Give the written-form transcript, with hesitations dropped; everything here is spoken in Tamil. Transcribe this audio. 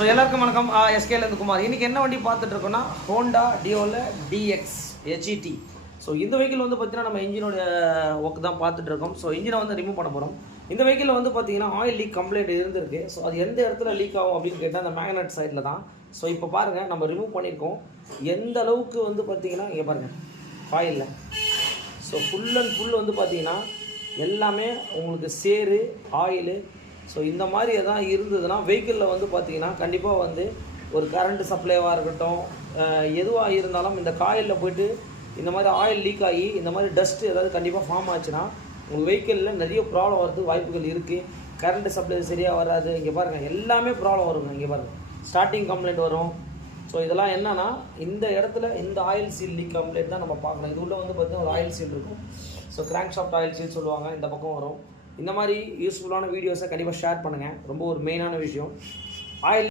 ஸோ எல்லாருக்கும் வணக்கம். எஸ்கேலேருந்து குமார். இன்றைக்கி என்ன வண்டி பார்த்துட்டு இருக்கோன்னா ஹோண்டா டியோவில் டிஎக்ஸ் ஹெச்இடி. ஸோ இந்த வெஹிக்கிள் வந்து பார்த்திங்கன்னா நம்ம இன்ஜினோட ஒர்க் தான் பார்த்துட்டு இருக்கோம். ஸோ இன்ஜினை வந்து ரிமூவ் பண்ண போகிறோம். இந்த வெஹிக்கிளில் வந்து பார்த்திங்கன்னா ஆயில் லீக் கம்ப்ளைண்ட் இருந்திருக்கு. ஸோ அது எந்த இடத்துல லீக் ஆகும் அப்படின்னு கேட்டால் அந்த மேக்னட் சைடில் தான். ஸோ இப்போ பாருங்கள், நம்ம ரிமூவ் பண்ணியிருக்கோம். எந்த அளவுக்கு வந்து பார்த்திங்கன்னா இங்கே பாருங்கள் ஆயிலில். ஸோ ஃபுல் அண்ட் ஃபுல் வந்து பார்த்திங்கன்னா எல்லாமே உங்களுக்கு சேரு ஆயிலு. ஸோ இந்த மாதிரி எதாவது இருந்ததுன்னா வெஹிக்கிளில் வந்து பார்த்திங்கன்னா கண்டிப்பாக வந்து ஒரு கரண்ட் சப்ளைவாக இருக்கட்டும், எதுவாக இருந்தாலும் இந்த காயிலில் போய்ட்டு இந்த மாதிரி ஆயில் லீக் ஆகி இந்த மாதிரி டஸ்ட்டு ஏதாவது கண்டிப்பாக ஃபார்ம் ஆச்சுன்னா உங்கள் வெஹிக்கிளில் நிறைய ப்ராப்ளம் வரதுக்கு வாய்ப்புகள் இருக்குது. கரண்ட் சப்ளை சரியாக வராது. இங்கே பாருங்கள் எல்லாமே ப்ராப்ளம் வருங்க. இங்கே பாருங்கள் ஸ்டார்டிங் கம்ப்ளைண்ட் வரும். ஸோ இதெல்லாம் என்னென்னா இந்த இடத்துல இந்த ஆயில் சீல் லீக் கம்ப்ளைண்ட் தான் நம்ம பார்க்கணும். இது உள்ள வந்து பார்த்திங்கன்னா ஒரு ஆயில் சீல் இருக்கும். So crank shaft oil seal சொல்லுவாங்க, இந்த பக்கம் வரும். இந்த மாதிரி யூஸ்ஃபுல்லான வீடியோஸை கண்டிப்பாக ஷேர் பண்ணுங்கள். ரொம்ப ஒரு மெயினான விஷயம். ஆயில்